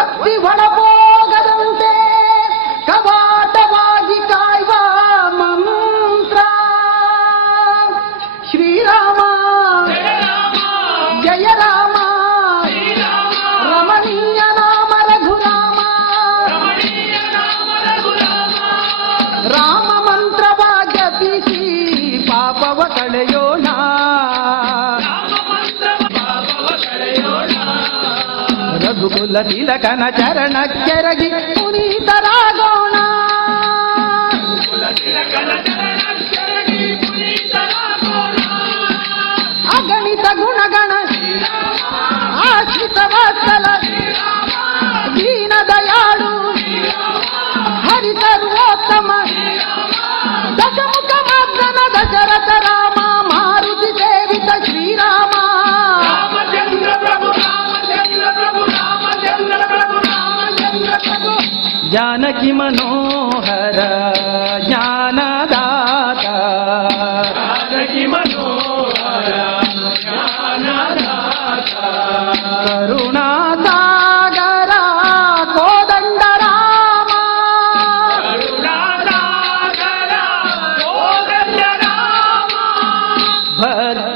ಭಕ್ತಿ ಒಳಪೋಗದಂತೆ ಕವಾಟವಾಗಿ ಕಾಯುವ ಮಂತ್ರ. ಶ್ರೀರಾಮ ಜಯ ರಾಮ, ರಮಣೀಯ ನಾಮ ರಘುರಾಮ. ರಾಮ ಮಂತ್ರವ ಜಪಿಸಿ ಪಾಪವ ಕಳೆಯೋಣ. ರಘುಕುಲ ತಿಲಕನ ಚರಣ ಕೆರಗಿ ಪುನೀತರಾಗೋಣ. ಅಗಣಿತ ಗುಣಗಣ ಆಶ್ರಿತ ವಾತ್ಸಲ ದೀನ ದಯಾಳು ಹರಿ ಸರ್ವೋತ್ತಮ ದಶಮುಖ ಮರ್ದನ ದಶರಥ ರಾಮ ಮಾರುತಿ ಸೇವಿತ ಶ್ರೀರಾಮ. ಜಾನಕಿ ಮನೋಹರ ಜ್ಞಾನದಾತ, ಜಾನಕಿ ಮನೋಹರ ಜ್ಞಾನದಾತ, ಕರುಣಾಸಾಗರ ಕೋದಂಡ ರಾಮ, ಕರುಣಾಸಾಗರ ಕೋದಂಡ ರಾಮ. ಭಕ್ತ